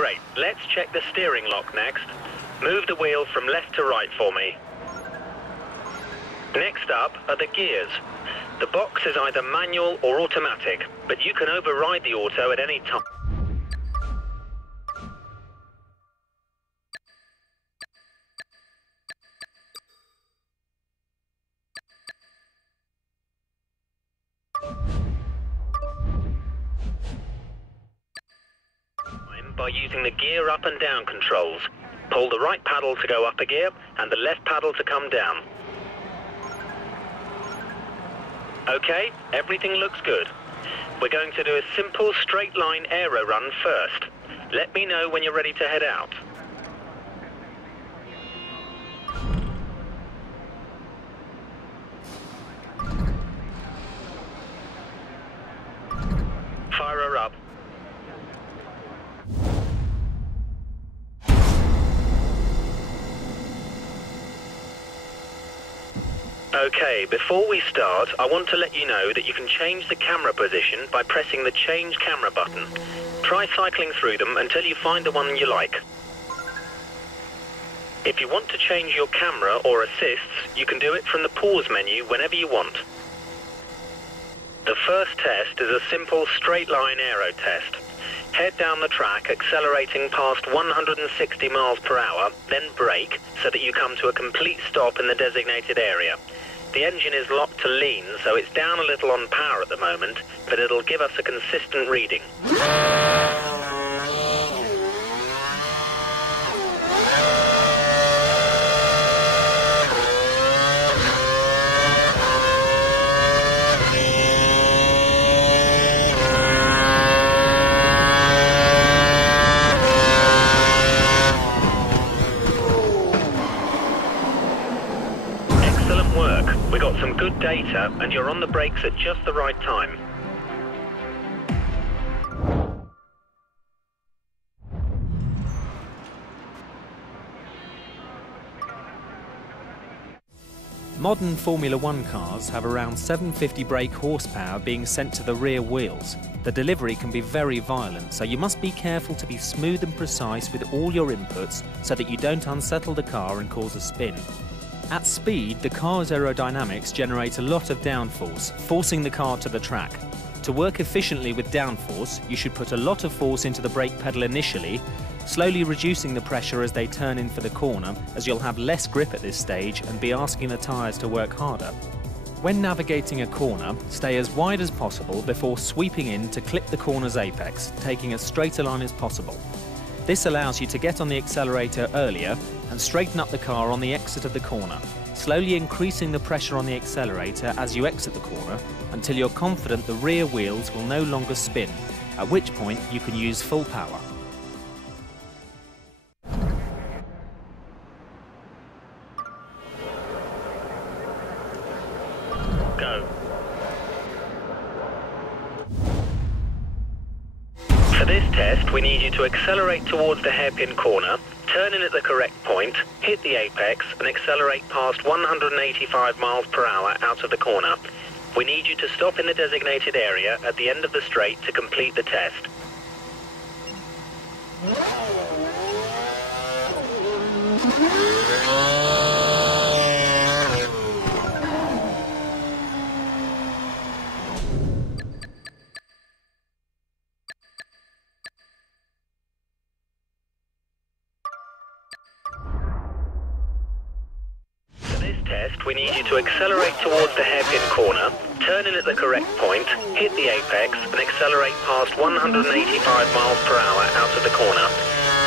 Great. Let's check the steering lock next. Move the wheel from left to right for me. Next up are the gears. The box is either manual or automatic, but you can override the auto at any time. By using the gear up and down controls. Pull the right paddle to go up a gear and the left paddle to come down. Okay, everything looks good. We're going to do a simple straight line aero run first. Let me know when you're ready to head out. Fire her up. Okay, before we start, I want to let you know that you can change the camera position by pressing the Change Camera button. Try cycling through them until you find the one you like. If you want to change your camera or assists, you can do it from the Pause menu whenever you want. The first test is a simple straight line aero test. Head down the track, accelerating past 160 miles per hour, then brake so that you come to a complete stop in the designated area. The engine is locked to lean, so it's down a little on power at the moment, but it'll give us a consistent reading. We got some good data, and you're on the brakes at just the right time. Modern Formula One cars have around 750 brake horsepower being sent to the rear wheels. The delivery can be very violent, so you must be careful to be smooth and precise with all your inputs so that you don't unsettle the car and cause a spin. At speed, the car's aerodynamics generate a lot of downforce, forcing the car to the track. To work efficiently with downforce, you should put a lot of force into the brake pedal initially, slowly reducing the pressure as they turn in for the corner, as you'll have less grip at this stage and be asking the tyres to work harder. When navigating a corner, stay as wide as possible before sweeping in to clip the corner's apex, taking as straight a line as possible. This allows you to get on the accelerator earlier and straighten up the car on the exit of the corner, slowly increasing the pressure on the accelerator as you exit the corner until you're confident the rear wheels will no longer spin, at which point you can use full power. Go. For this test, we need you to accelerate towards the hairpin corner, turn in at the correct point, hit the apex, and accelerate past 185 miles per hour out of the corner. We need you to stop in the designated area at the end of the straight to complete the test. We need you to accelerate towards the hairpin corner, turn in at the correct point, hit the apex, and accelerate past 185 miles per hour out of the corner.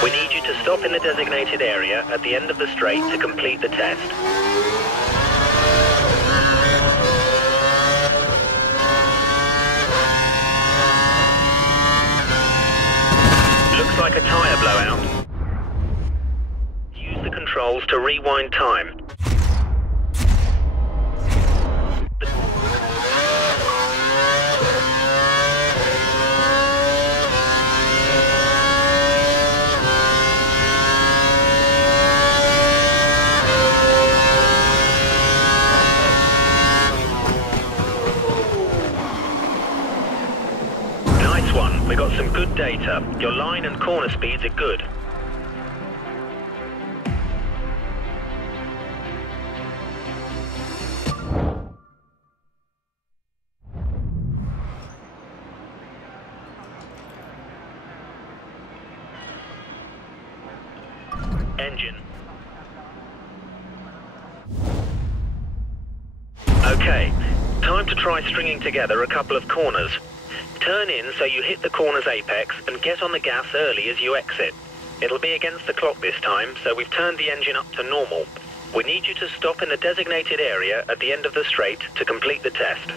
We need you to stop in the designated area at the end of the straight to complete the test. Looks like a tyre blowout. Use the controls to rewind time. Nice one. We got some good data. Your line and corner speeds are good. Engine. Okay, time to try stringing together a couple of corners. Turn in so you hit the corner's apex and get on the gas early as you exit. It'll be against the clock this time, so we've turned the engine up to normal. We need you to stop in the designated area at the end of the straight to complete the test.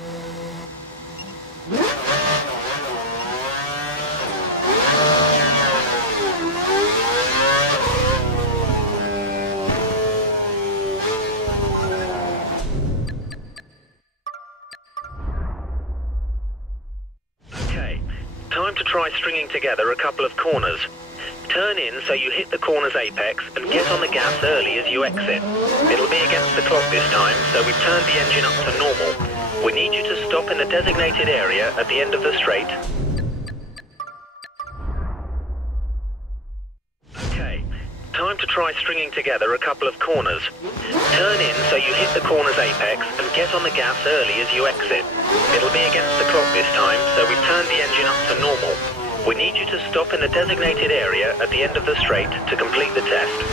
Time to try stringing together a couple of corners. Turn in so you hit the corner's apex and get on the gas early as you exit. It'll be against the clock this time, so we've turned the engine up to normal. We need you to stop in the designated area at the end of the straight. Okay, time to try stringing together a couple of corners. Turn in so you hit the corner's apex and get on the gas early as you exit. It'll be against the clock this time, so we've turned the engine up to normal. We need you to stop in the designated area at the end of the straight to complete the test.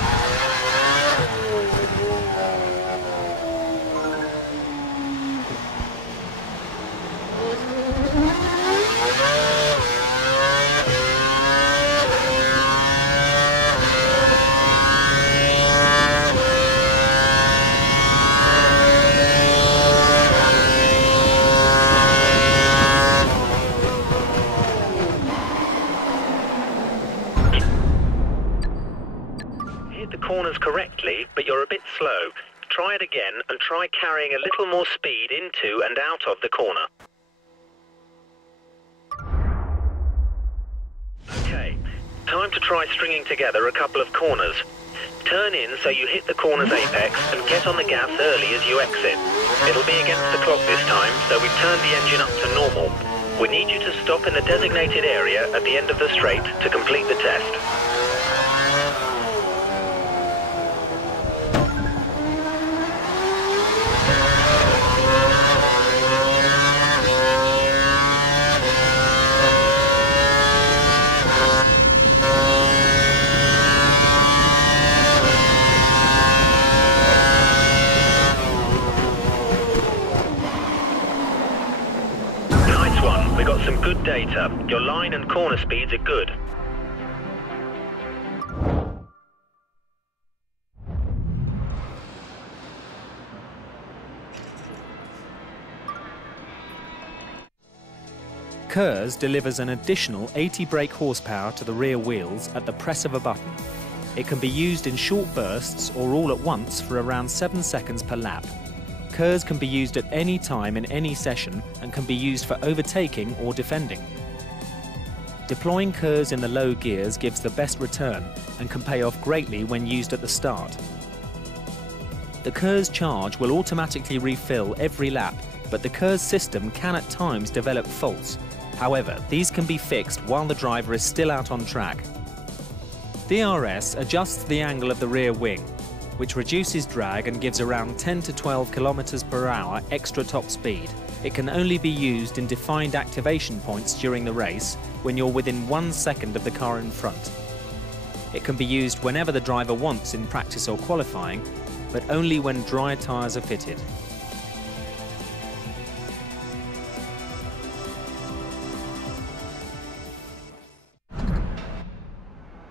Corners correctly, but you're a bit slow. Try it again and try carrying a little more speed into and out of the corner. Okay, time to try stringing together a couple of corners. Turn in so you hit the corner's apex and get on the gas early as you exit. It'll be against the clock this time, so we've turned the engine up to normal. We need you to stop in the designated area at the end of the straight to complete the test. We got some good data. Your line and corner speeds are good. KERS delivers an additional 80 brake horsepower to the rear wheels at the press of a button. It can be used in short bursts or all at once for around 7 seconds per lap. KERS can be used at any time in any session and can be used for overtaking or defending. Deploying KERS in the low gears gives the best return and can pay off greatly when used at the start. The KERS charge will automatically refill every lap, but the KERS system can at times develop faults. However, these can be fixed while the driver is still out on track. DRS adjusts the angle of the rear wing, which reduces drag and gives around 10 to 12 kilometers per hour extra top speed. It can only be used in defined activation points during the race when you're within 1 second of the car in front. It can be used whenever the driver wants in practice or qualifying, but only when dry tyres are fitted.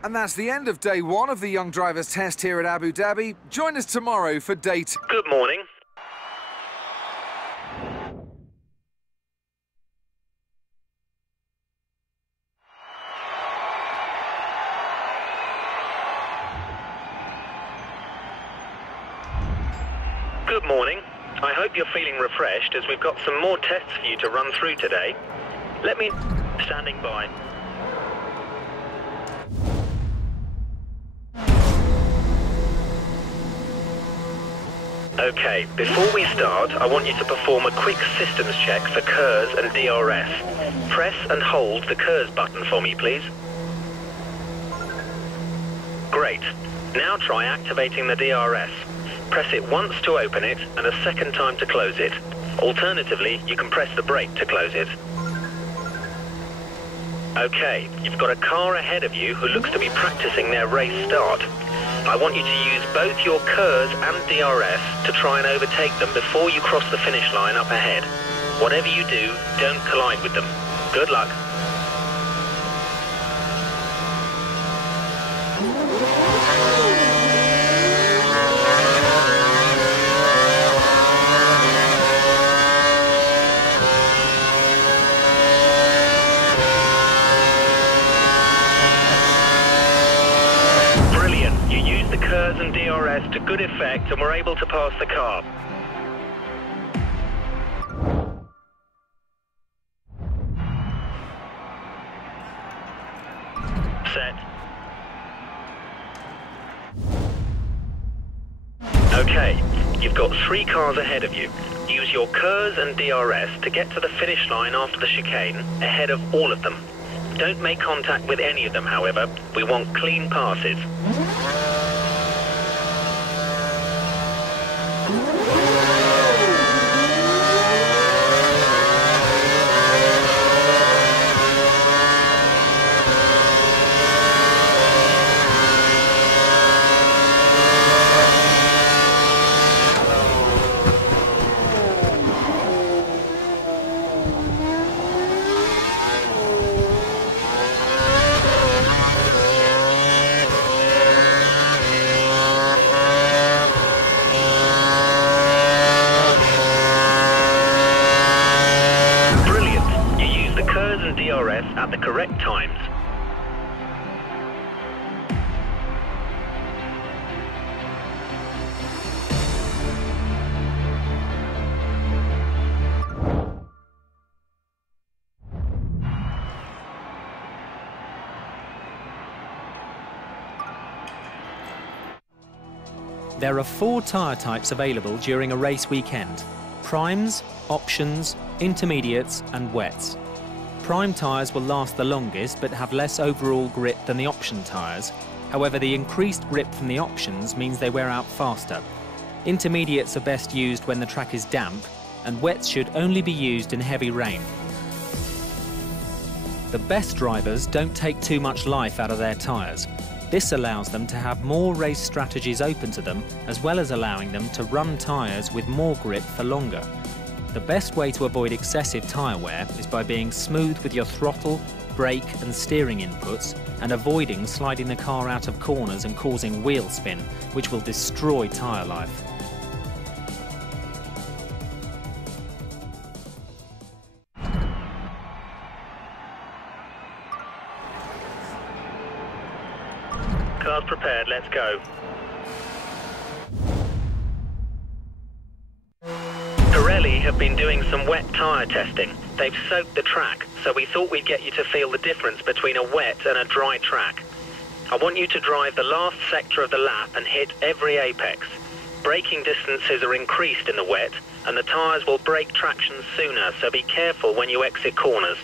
And that's the end of day one of the Young Drivers Test here at Abu Dhabi. Join us tomorrow for day 2. Good morning. Good morning. I hope you're feeling refreshed as we've got some more tests for you to run through today. Let me... standing by. Okay, before we start, I want you to perform a quick systems check for KERS and DRS. Press and hold the KERS button for me, please. Great. Now try activating the DRS. Press it once to open it and a second time to close it. Alternatively, you can press the brake to close it. Okay, you've got a car ahead of you who looks to be practicing their race start. I want you to use both your KERS and DRS to try and overtake them before you cross the finish line up ahead. Whatever you do, don't collide with them. Good luck. KERS and DRS to good effect and we're able to pass the car. Set. Okay, you've got 3 cars ahead of you. Use your KERS and DRS to get to the finish line after the chicane, ahead of all of them. Don't make contact with any of them, however. We want clean passes. At the correct times. There are 4 tyre types available during a race weekend: primes, options, intermediates and wets. Prime tyres will last the longest but have less overall grip than the option tyres. However, the increased grip from the options means they wear out faster. Intermediates are best used when the track is damp, and wets should only be used in heavy rain. The best drivers don't take too much life out of their tyres. This allows them to have more race strategies open to them, as well as allowing them to run tyres with more grip for longer. The best way to avoid excessive tyre wear is by being smooth with your throttle, brake and steering inputs and avoiding sliding the car out of corners and causing wheel spin, which will destroy tyre life. Car's prepared, let's go. Pirelli have been doing some wet tyre testing. They've soaked the track, so we thought we'd get you to feel the difference between a wet and a dry track. I want you to drive the last sector of the lap and hit every apex. Braking distances are increased in the wet, and the tyres will break traction sooner, so be careful when you exit corners.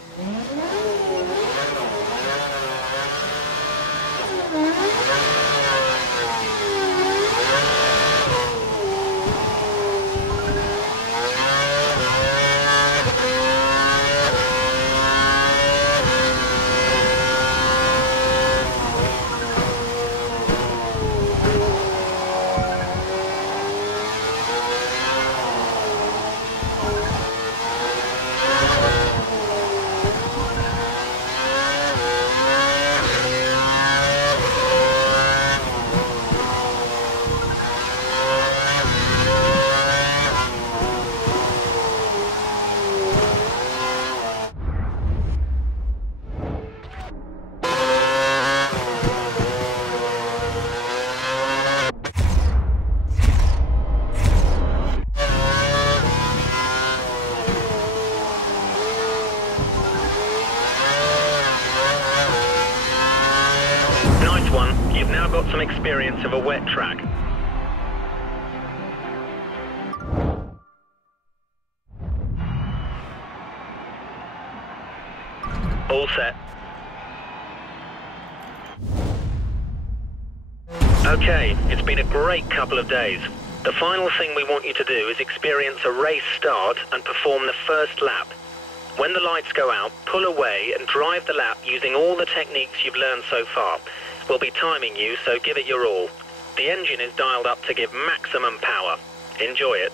You've now got some experience of a wet track. All set. Okay, it's been a great couple of days. The final thing we want you to do is experience a race start and perform the first lap. When the lights go out, pull away and drive the lap using all the techniques you've learned so far. We'll be timing you, so give it your all. The engine is dialed up to give maximum power. Enjoy it.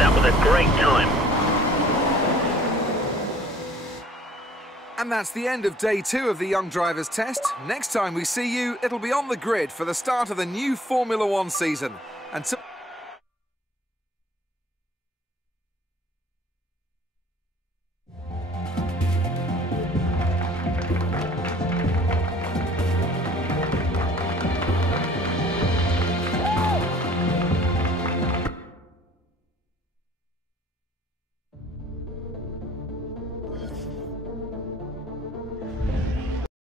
That was a great time. And that's the end of day 2 of the Young Drivers Test. Next time we see you, it'll be on the grid for the start of the new Formula One season. Until